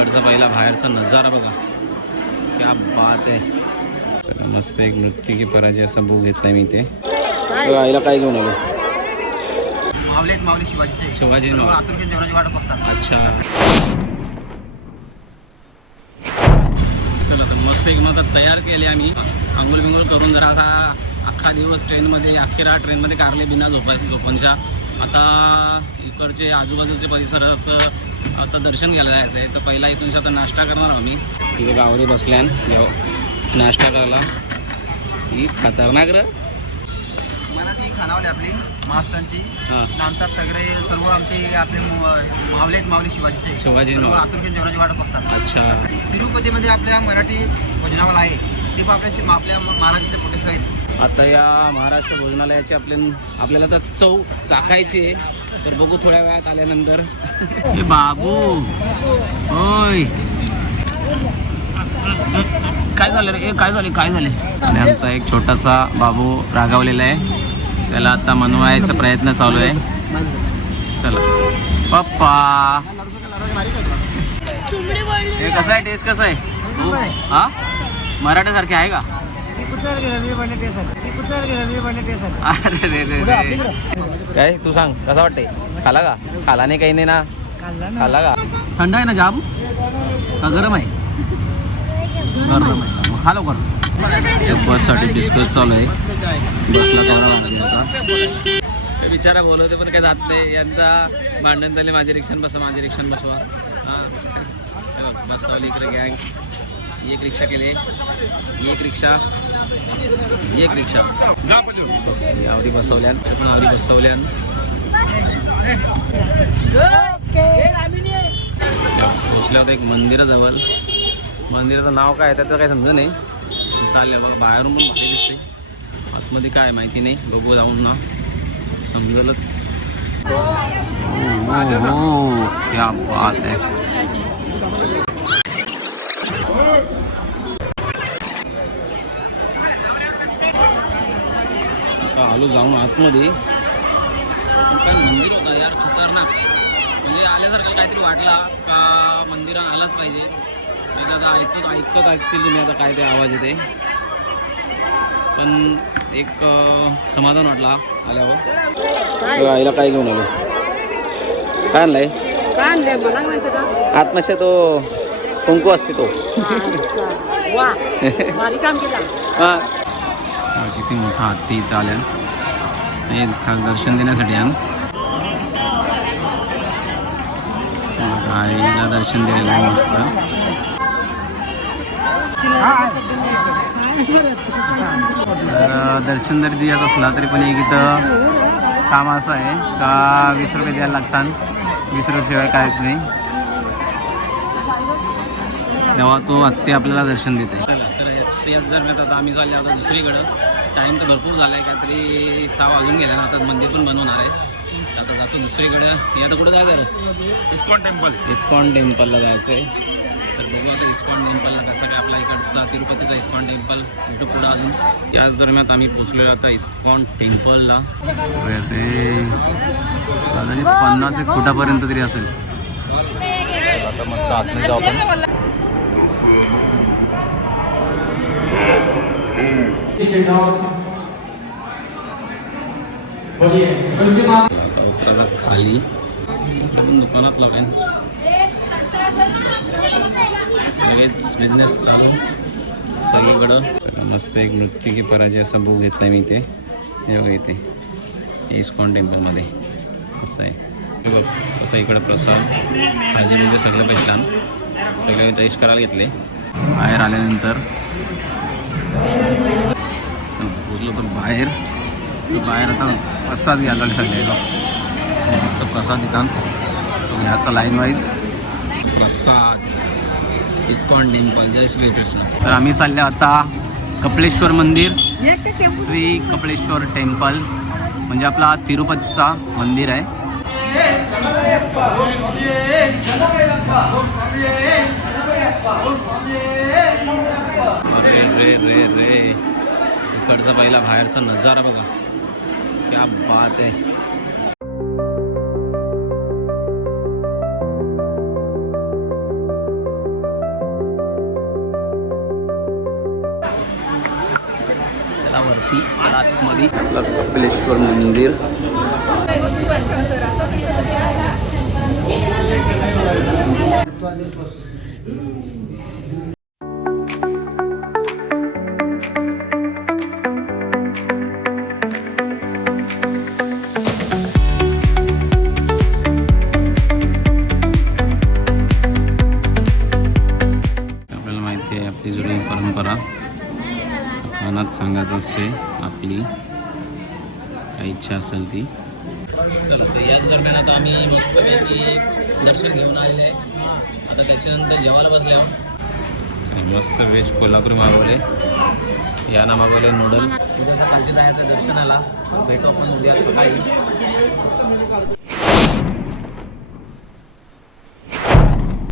इकडचा पहिला बाहेरचा नजारा बघा. क्या बात आहे. चला, मस्त एक नृत्य की पराजय असं बुक घेतलाय मी ते आईला काय घेऊन आलो? मावलेत मावले शिवाजीचे. शिवाजी जेवणाची वाट बघतात. अच्छा. चला तर मस्त तयार केले आम्ही. आंघोळ बिंघोळ करून जरा आता अख्खा दिवस ट्रेनमध्ये अखेरा ट्रेनमध्ये कारले बिना झोपाय झोपणच्या. आता इकडचे आजूबाजूचे परिसराचं आता दर्शन घ्यायला जायचं आहे तर पहिला इथून आता नाश्ता करणार आहोत आम्ही. इथे गावामध्ये बसल्यान नाश्ता करायला. ही खतरनाक र. मराठी खानावली आपली महाराष्ट्रांची. नंतर सगळे सर्व आमचे आपले मावलेत मावले शिवाजीचे. शिवाजी. आतुरतेने जेवणाची वाट बघतात. अच्छा. तिरुपतीमध्ये आपल्या मराठी भोजनावळ आहे. ते पण आपल्या आपल्या महाराजांचे फोटो सहित आता या महाराष्ट्र भोजनालयाची आपल्या आपल्याला तर चव चाखायची आहे. तर बघू थोड्या वेळात आल्यानंतर. हे बाबू होय काय झालं रे? ए, काय झाले? काय झाले? आणि आमचा एक छोटासा बाबू रागावलेला आहे. त्याला आता मनवायचा प्रयत्न चालू आहे. चला. पप्पा. हे कसं आहे? टेस्ट कसं आहे? हा? मराठीसारखे आहे का? अरे रे रे रे. काय? तू सांग कसं वाटतंय? खाला का? खाला नाही काही नाही ना? खाला का? थंड आहे ना जाम? का गरम आहे? गरम आहे. मग खा लवकर. बससाठी डिस्कस चालू आहे. बिचारा बोलवते पण काय जात नाही. यांचा भांडण झाले माझे रिक्षान बसवा माझे रिक्षान बसवा. हां. बसवली इकडे गँग. एक रिक्षा केली. एक रिक्षा. एक रिक्षा. आवडी बसवल्यान पण आवडी बसवल्यान. पोचल्या होत्या एक मंदिराजवळ. मंदिराचं नाव काय आहे त्याचं काही समजा नाही. चाललं बघा बाहेरून पण भारी दिसते आतमध्ये काय माहिती नाही बघू जाऊन ना. समजेलच. हो क्या बात आहे. आलो जाऊन आतमध्ये. काय मंदिर होतं यार खतरनाक. म्हणजे आल्यासारखं काहीतरी वाटला का मंदिरात आलाच पाहिजे. म्हणजे आता ऐकत ऐकत ऐकतील तुम्ही आता काय ते आवाज येते. पण एक समाधान वाटला. आल्यावर आईला काय घेऊन आलो? काय आणलंय? काय आणलंय? मला माहिती का आत्मशा तो कुंकू असते तो. हा. किती मोठा हत्ती इथं आल्या हे खास दर्शन देण्यासाठी आण आईला दर्शन दिलेलं आहे मस्त. तर दर्शन जरी द्यायचं असला तरी पण एक इथं काम असं आहे का वीस रुपये द्यायला लागतात. वीस रुपयाशिवाय काहीच नाही. तेव्हा तो आत्ते आपल्याला दर्शन देते याच याच दरम्यान आता आम्ही चालले आता दुसरीकडं. टाईम तर भरपूर झाला आहे काहीतरी सहा वाजून गेल्या ना आता मंदिर पण बनवणार आहे. आता जातो दुसरीकडं. हे आता कुठं जागा इस्कॉन टेम्पल. इस्कॉन टेम्पलला जायचं आहे. तर बघू आता इस्कॉन टेम्पलला कसं काय आपला इकडचा तिरुपतीचा इस्कॉन टेम्पल कुठं पुढं अजून. याच दरम्यान आम्ही पोचलो आता इस्कॉन टेम्पलला. ते साधारण पन्नास एक फुटापर्यंत तरी असेल. आता मस्त आतमध्ये जाऊ आपण. आता उतरायला खाली. दुकानात लावेन लगेच बिझनेस चालू. सगळीकडं. मस्त एक नृत्य की पराजय असं बुक नाही मी इथे हे इथे. इस्कॉन टेम्पलमध्ये असं आहे. बघ असं इकडं प्रसाद. भाजी म्हणजे सगळं भेटलं सगळे टेस्ट करायला घेतले. बाहेर आल्यानंतर पोचलो तर बाहेर. तर बाहेर आता प्रसाद घ्यायला. सगळे मस्त प्रसाद दुकान तो लाईन वाईज प्रसाद. ISKCON temple. जय श्री कृष्ण. तर आम्ही चालले आता कपलेश्वर मंदिर. श्री कपलेश्वर टेम्पल. म्हणजे आपला तिरुपतीचा मंदिर आहे. अरे रे रे रे. इकडचा पहिला बाहेरचा नजारा बघा. क्या बात आहे. कपिलेश्वर मंदिर. मनात सांगायचं असते आपली. काही इच्छा असेल ती. चला तर याच दरम्यान आता आम्ही मस्तपैकी दर्शन घेऊन आलेले आहे. आता त्याच्यानंतर जेवायला बसले मस्त व्हेज कोल्हापुरी मागवले. याना मागवले नूडल्स उद्या सकाळची जायचं दर्शनाला भेटू आपण उद्या सकाळी.